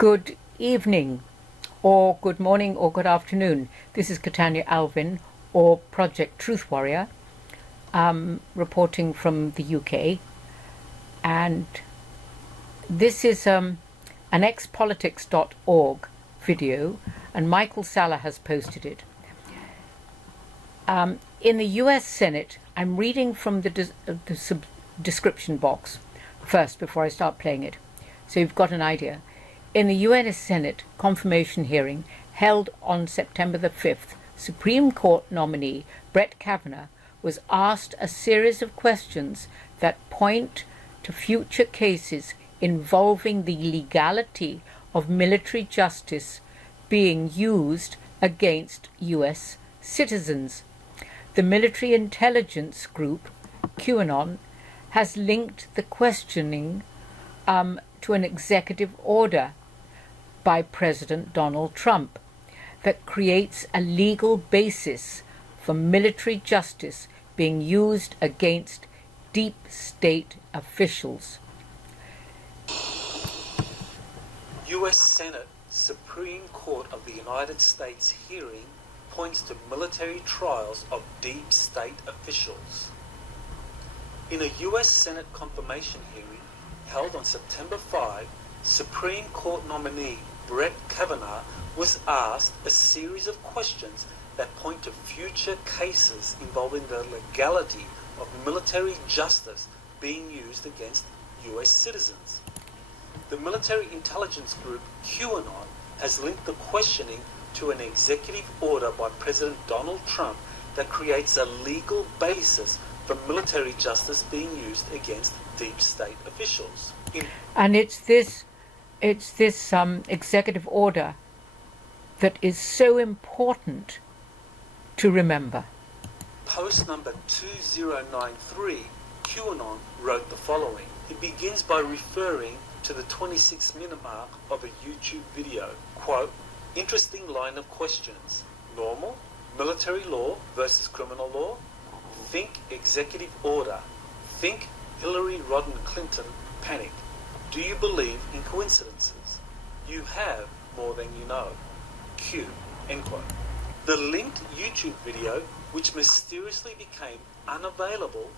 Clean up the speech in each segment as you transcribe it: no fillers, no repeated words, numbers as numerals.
Good evening, or good morning, or good afternoon. This is Katania Alvin, or Project Truth Warrior, reporting from the UK. And this is an xpolitics.org video, and Michael Salla has posted it. In the US Senate, I'm reading from the description box first before I start playing it, so you've got an idea. In the US Senate confirmation hearing held on September the 5th, Supreme Court nominee Brett Kavanaugh was asked a series of questions that point to future cases involving the legality of military justice being used against US citizens. The military intelligence group, QAnon, has linked the questioning to an executive order by President Donald Trump that creates a legal basis for military justice being used against deep state officials. U.S. Senate Supreme Court of the United States hearing points to military trials of deep state officials. In a U.S. Senate confirmation hearing held on September 5, Supreme Court nominee Brett Kavanaugh was asked a series of questions that point to future cases involving the legality of military justice being used against US citizens. The military intelligence group QAnon has linked the questioning to an executive order by President Donald Trump that creates a legal basis for military justice being used against deep state officials. And it's this executive order that is so important to remember. Post number 2093, QAnon wrote the following. It begins by referring to the 26-minute mark of a YouTube video. Quote, interesting line of questions. Normal, military law versus criminal law. Think executive order. Think Hillary Rodham Clinton panic. Do you believe in coincidences? You have more than you know. Q. End quote. The linked YouTube video, which mysteriously became unavailable,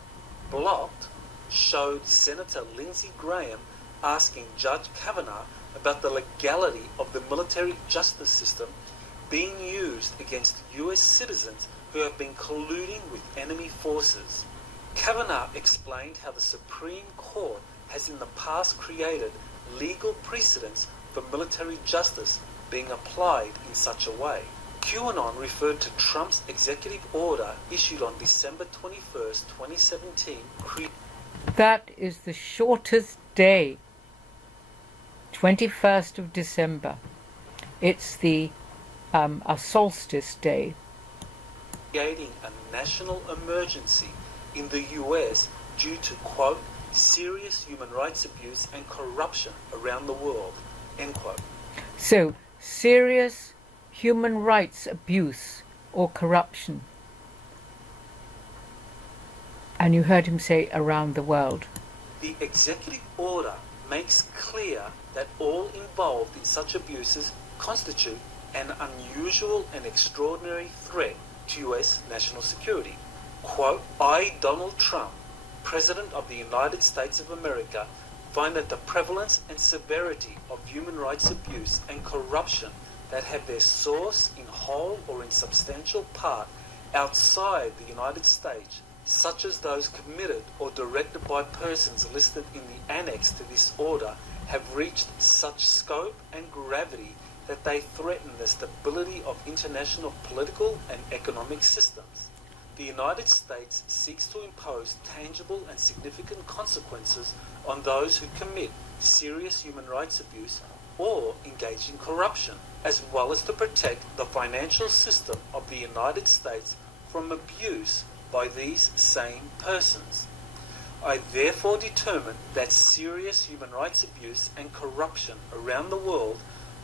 blocked, showed Senator Lindsey Graham asking Judge Kavanaugh about the legality of the military justice system being used against US citizens who have been colluding with enemy forces. Kavanaugh explained how the Supreme Court has in the past created legal precedents for military justice being applied in such a way. QAnon referred to Trump's executive order issued on December 21st, 2017. That is the shortest day, 21st of December. It's a solstice day. Creating a national emergency in the US due to, quote, serious human rights abuse and corruption around the world, end quote. So, serious human rights abuse or corruption. And you heard him say around the world. The executive order makes clear that all involved in such abuses constitute an unusual and extraordinary threat to US national security. Quote, I, Donald Trump, President of the United States of America, find that the prevalence and severity of human rights abuse and corruption that have their source in whole or in substantial part outside the United States, such as those committed or directed by persons listed in the annex to this order, have reached such scope and gravity that they threaten the stability of international political and economic systems. The United States seeks to impose tangible and significant consequences on those who commit serious human rights abuse or engage in corruption, as well as to protect the financial system of the United States from abuse by these same persons. I therefore determine that serious human rights abuse and corruption around the world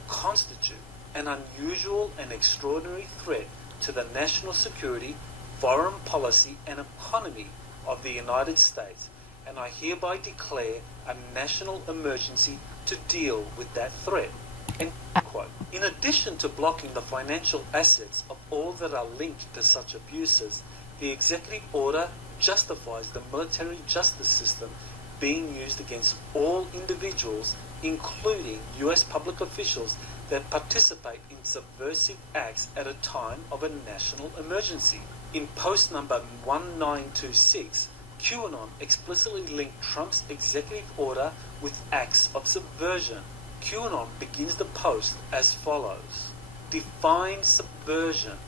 constitute an unusual and extraordinary threat to the national security, foreign policy and economy of the United States, and I hereby declare a national emergency to deal with that threat. End quote. In addition to blocking the financial assets of all that are linked to such abuses, the executive order justifies the military justice system being used against all individuals, including US public officials that participate in subversive acts at a time of a national emergency. In post number 1926, QAnon explicitly linked Trump's executive order with acts of subversion. QAnon begins the post as follows. Define subversion,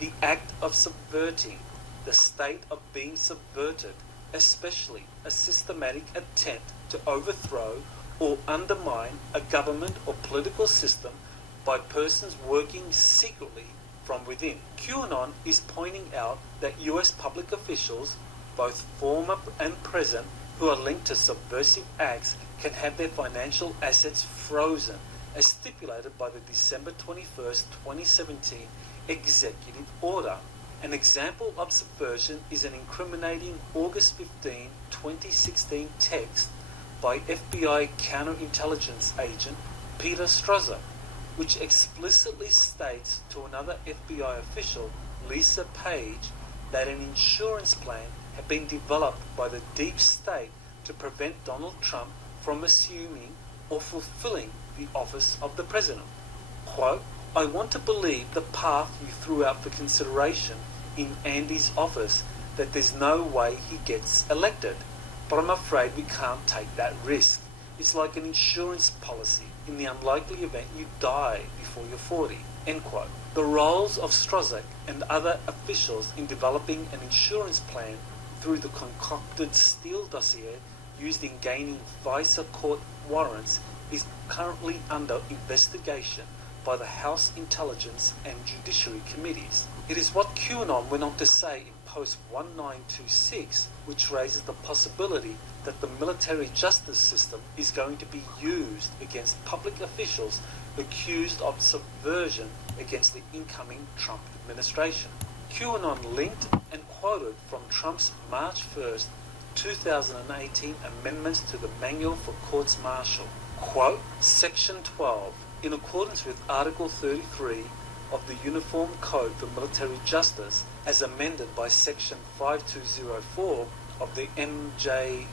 the act of subverting, the state of being subverted, especially a systematic attempt to overthrow or undermine a government or political system by persons working secretly from within. QAnon is pointing out that US public officials, both former and present, who are linked to subversive acts can have their financial assets frozen, as stipulated by the December 21st, 2017 executive order. An example of subversion is an incriminating August 15, 2016 text by FBI counterintelligence agent Peter Strzok, which explicitly states to another FBI official, Lisa Page, that an insurance plan had been developed by the deep state to prevent Donald Trump from assuming or fulfilling the office of the president. Quote, I want to believe the path you threw out for consideration in Andy's office, that there's no way he gets elected. But I'm afraid we can't take that risk. It's like an insurance policy in the unlikely event you die before you're 40. End quote. The roles of Strzok and other officials in developing an insurance plan through the concocted Steele dossier used in gaining FISA court warrants is currently under investigation by the House Intelligence and Judiciary Committees. It is what QAnon went on to say in post 1926, which raises the possibility that the military justice system is going to be used against public officials accused of subversion against the incoming Trump administration. QAnon linked and quoted from Trump's March 1st, 2018 amendments to the Manual for Courts Martial. Quote, Section 12. In accordance with Article 33 of the Uniform Code for Military Justice, as amended by Section 5204 of the MJA,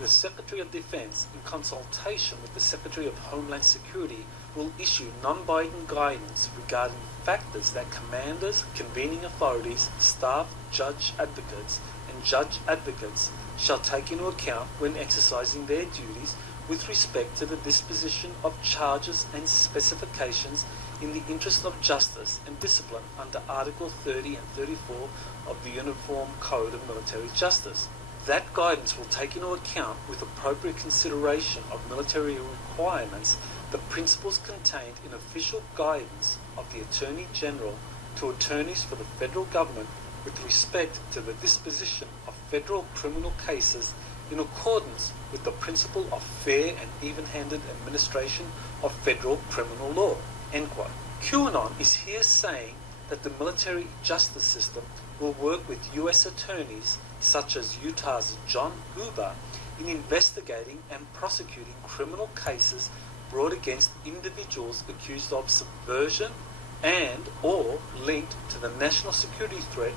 the Secretary of Defense, in consultation with the Secretary of Homeland Security, will issue non-binding guidance regarding factors that commanders, convening authorities, staff, judge advocates, and judge advocates shall take into account when exercising their duties with respect to the disposition of charges and specifications in the interest of justice and discipline under Article 30 and 34 of the Uniform Code of Military Justice. That guidance will take into account, with appropriate consideration of military requirements, the principles contained in official guidance of the Attorney General to attorneys for the federal government with respect to the disposition of federal criminal cases in accordance with the principle of fair and even-handed administration of federal criminal law. End quote. QAnon is here saying that the military justice system will work with U.S. attorneys such as Utah's John Hoover in investigating and prosecuting criminal cases brought against individuals accused of subversion and or linked to the national security threat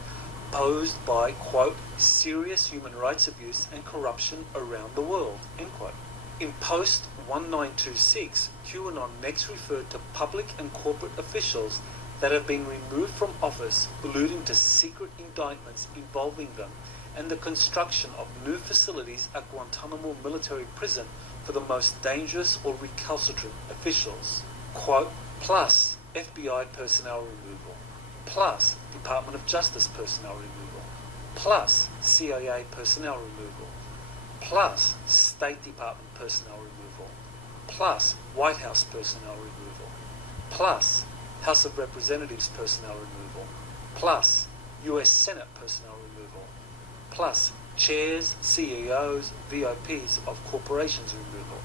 posed by, quote, serious human rights abuse and corruption around the world, end quote. In post 1926, QAnon next referred to public and corporate officials that have been removed from office, alluding to secret indictments involving them and the construction of new facilities at Guantanamo military prison for the most dangerous or recalcitrant officials. Quote, plus FBI personnel removal, plus Department of Justice personnel removal, plus CIA personnel removal, plus State Department personnel removal, plus White House personnel removal, plus House of Representatives personnel removal, plus US Senate personnel removal, plus chairs, CEOs, VIPs of corporations removal,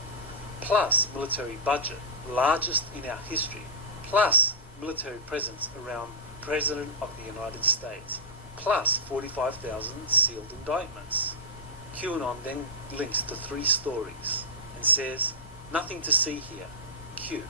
plus military budget, largest in our history, plus military presence around President of the United States, plus 45,000 sealed indictments. QAnon then links to 3 stories and says, nothing to see here. Q.